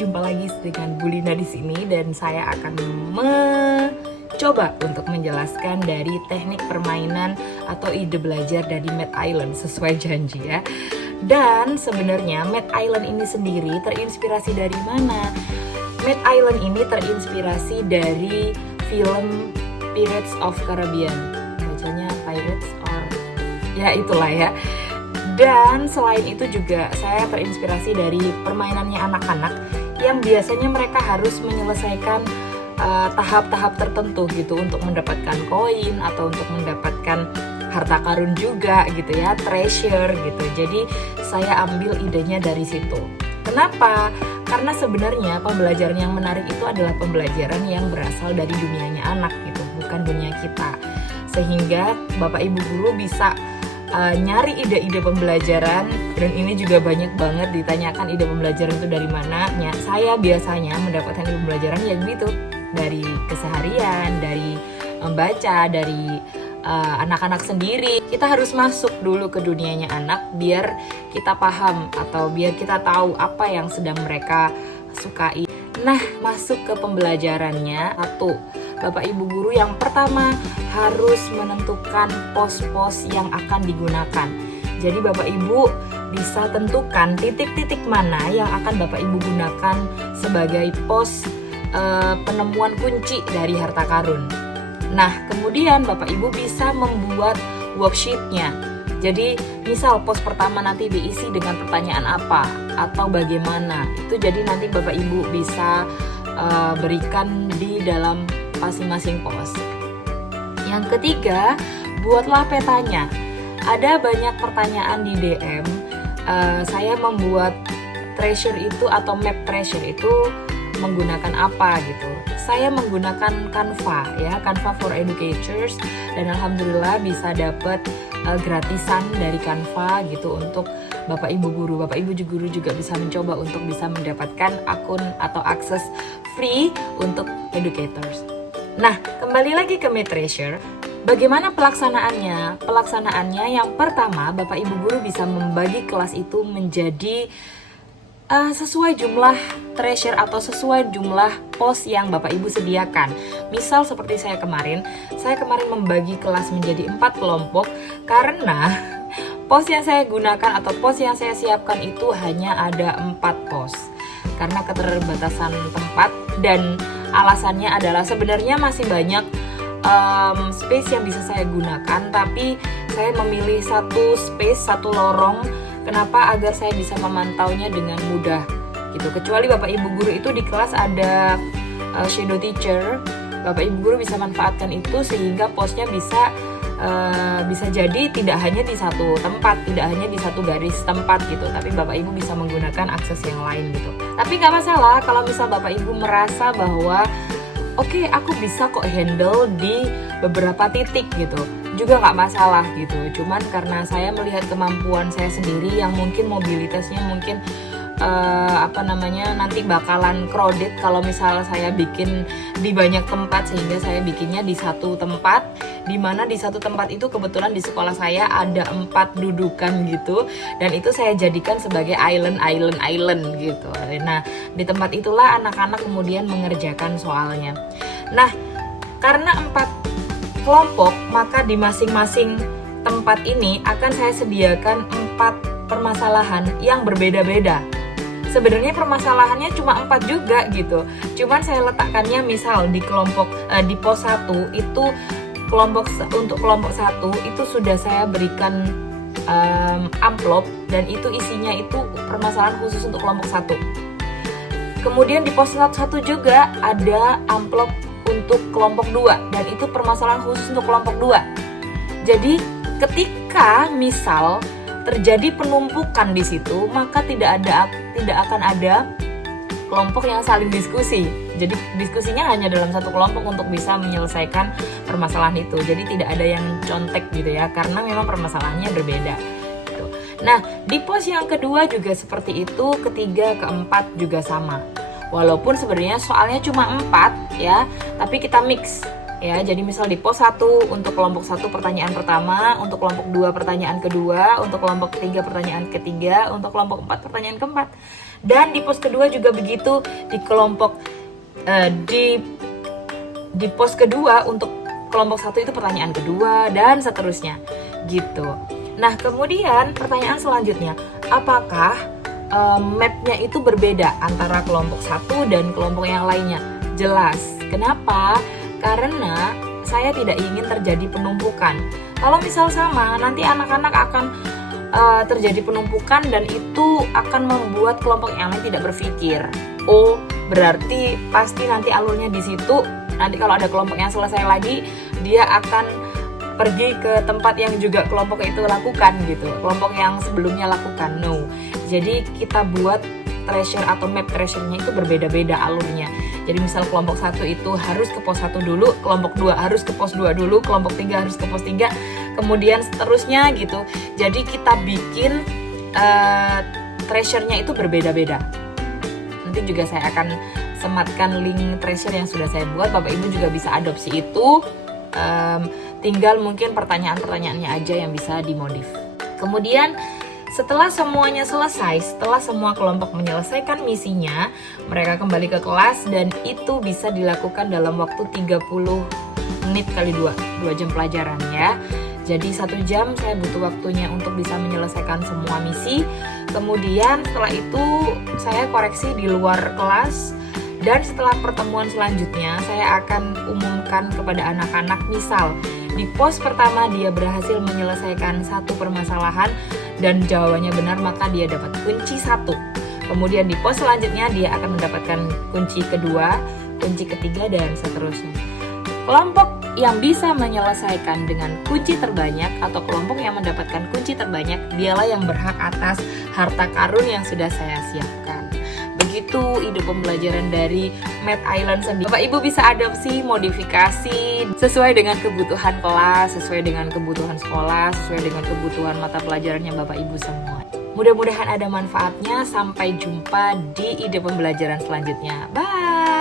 jumpa lagi dengan Bu Lina di sini dan saya akan mencoba untuk menjelaskan dari teknik permainan atau ide belajar dari Mad Island sesuai janji ya. Dan sebenarnya Mad Island ini sendiri terinspirasi dari mana? Mad Island ini terinspirasi dari film Pirates of Caribbean. Bacanya Pirates or ya itulah ya. Dan selain itu juga saya terinspirasi dari permainannya anak-anak yang biasanya mereka harus menyelesaikan tahap-tahap tertentu gitu untuk mendapatkan koin atau untuk mendapatkan harta karun juga gitu ya, treasure gitu. Jadi saya ambil idenya dari situ. Kenapa? Karena sebenarnya pembelajaran yang menarik itu adalah pembelajaran yang berasal dari dunianya anak gitu, bukan dunia kita. Sehingga Bapak Ibu guru bisa nyari ide-ide pembelajaran, dan ini juga banyak banget ditanyakan ide pembelajaran itu dari mana. Saya biasanya mendapatkan ide pembelajaran yang gitu dari keseharian, dari membaca, dari anak-anak sendiri. Kita harus masuk dulu ke dunianya anak biar kita paham atau biar kita tahu apa yang sedang mereka sukai. Nah, masuk ke pembelajarannya. Satu, Bapak Ibu guru yang pertama harus menentukan pos-pos yang akan digunakan. Jadi Bapak Ibu bisa tentukan titik-titik mana yang akan Bapak Ibu gunakan sebagai pos penemuan kunci dari harta karun. Nah, kemudian Bapak Ibu bisa membuat worksheet-nya. Jadi misal pos pertama nanti diisi dengan pertanyaan apa atau bagaimana. Itu jadi nanti Bapak Ibu bisa berikan di dalam masing-masing pos. Yang ketiga, buatlah petanya. Ada banyak pertanyaan di DM. Saya membuat treasure itu atau map treasure itu menggunakan apa gitu. Saya menggunakan Canva ya, Canva for Educators, dan alhamdulillah bisa dapat gratisan dari Canva gitu untuk Bapak Ibu guru. Bapak Ibu guru juga bisa mencoba untuk bisa mendapatkan akun atau akses free untuk educators. Nah, kembali lagi ke Mad Treasure. Bagaimana pelaksanaannya? Pelaksanaannya yang pertama, Bapak Ibu guru bisa membagi kelas itu menjadi sesuai jumlah treasure atau sesuai jumlah pos yang Bapak Ibu sediakan. Misal seperti saya kemarin membagi kelas menjadi 4 kelompok karena pos yang saya gunakan atau pos yang saya siapkan itu hanya ada 4 pos. Karena keterbatasan tempat, dan alasannya adalah sebenarnya masih banyak space yang bisa saya gunakan, tapi saya memilih satu space, satu lorong. Kenapa? Agar saya bisa memantaunya dengan mudah gitu. Kecuali Bapak Ibu guru itu di kelas ada shadow teacher, Bapak Ibu guru bisa manfaatkan itu sehingga posnya bisa jadi tidak hanya di satu tempat, tidak hanya di satu garis tempat gitu, tapi Bapak Ibu bisa menggunakan akses yang lain gitu. Tapi nggak masalah kalau misal Bapak Ibu merasa bahwa oke, aku bisa kok handle di beberapa titik gitu, juga nggak masalah gitu. Cuman karena saya melihat kemampuan saya sendiri yang mungkin mobilitasnya mungkin nanti bakalan crowded kalau misal saya bikin di banyak tempat, sehingga saya bikinnya di satu tempat, dimana di satu tempat itu kebetulan di sekolah saya ada 4 dudukan gitu, dan itu saya jadikan sebagai island gitu. Nah, di tempat itulah anak-anak kemudian mengerjakan soalnya. Nah, karena 4 kelompok, maka di masing-masing tempat ini akan saya sediakan 4 permasalahan yang berbeda-beda. Sebenarnya permasalahannya cuma 4 juga gitu. Cuman saya letakkannya misal di kelompok di pos 1 itu untuk kelompok 1 itu sudah saya berikan amplop, dan itu isinya itu permasalahan khusus untuk kelompok 1. Kemudian di pos 1 juga ada amplop untuk kelompok 2, dan itu permasalahan khusus untuk kelompok 2. Jadi ketika misal terjadi penumpukan di situ, maka tidak akan ada kelompok yang saling diskusi. Jadi diskusinya hanya dalam satu kelompok untuk bisa menyelesaikan permasalahan itu. Jadi tidak ada yang contek gitu ya, karena memang permasalahannya berbeda gitu. Nah, di pos yang kedua juga seperti itu, ketiga, keempat juga sama. Walaupun sebenarnya soalnya cuma 4 ya, tapi kita mix. Ya, jadi misal di pos 1 untuk kelompok 1 pertanyaan pertama, untuk kelompok 2 pertanyaan kedua, untuk kelompok 3 pertanyaan ketiga, untuk kelompok 4 pertanyaan keempat. Dan di pos kedua juga begitu, di kelompok di pos kedua untuk kelompok 1 itu pertanyaan kedua dan seterusnya gitu. Nah, kemudian pertanyaan selanjutnya, apakah mapnya itu berbeda antara kelompok 1 dan kelompok yang lainnya? Jelas. Kenapa? Karena saya tidak ingin terjadi penumpukan. Kalau misal sama, nanti anak-anak akan terjadi penumpukan dan itu akan membuat kelompok yang lain tidak berpikir. Oh, berarti pasti nanti alurnya di situ. Nanti kalau ada kelompok yang selesai lagi, dia akan pergi ke tempat yang juga kelompok itu lakukan gitu. Kelompok yang sebelumnya lakukan. No. Jadi kita buat treasure atau map treasure-nya itu berbeda-beda alurnya. Jadi misal kelompok 1 itu harus ke pos 1 dulu, kelompok 2 harus ke pos 2 dulu, kelompok 3 harus ke pos 3, kemudian seterusnya gitu. Jadi kita bikin treasure-nya itu berbeda-beda. Nanti juga saya akan sematkan link treasure yang sudah saya buat. Bapak Ibu juga bisa adopsi itu. Tinggal mungkin pertanyaan-pertanyaannya aja yang bisa dimodif. Kemudian setelah semuanya selesai, setelah semua kelompok menyelesaikan misinya, mereka kembali ke kelas dan itu bisa dilakukan dalam waktu 30 menit kali 2 jam pelajaran ya. Jadi 1 jam saya butuh waktunya untuk bisa menyelesaikan semua misi. Kemudian setelah itu saya koreksi di luar kelas. Dan setelah pertemuan selanjutnya, saya akan umumkan kepada anak-anak, misal di pos pertama dia berhasil menyelesaikan satu permasalahan dan jawabannya benar, maka dia dapat kunci 1. Kemudian di pos selanjutnya dia akan mendapatkan kunci kedua, kunci ketiga, dan seterusnya. Kelompok yang bisa menyelesaikan dengan kunci terbanyak atau kelompok yang mendapatkan kunci terbanyak, dialah yang berhak atas harta karun yang sudah saya siapkan. Begitu ide pembelajaran dari Math Island sendiri. Bapak Ibu bisa adopsi, modifikasi sesuai dengan kebutuhan kelas, sesuai dengan kebutuhan sekolah, sesuai dengan kebutuhan mata pelajarannya Bapak Ibu semua. Mudah-mudahan ada manfaatnya. Sampai jumpa di ide pembelajaran selanjutnya. Bye!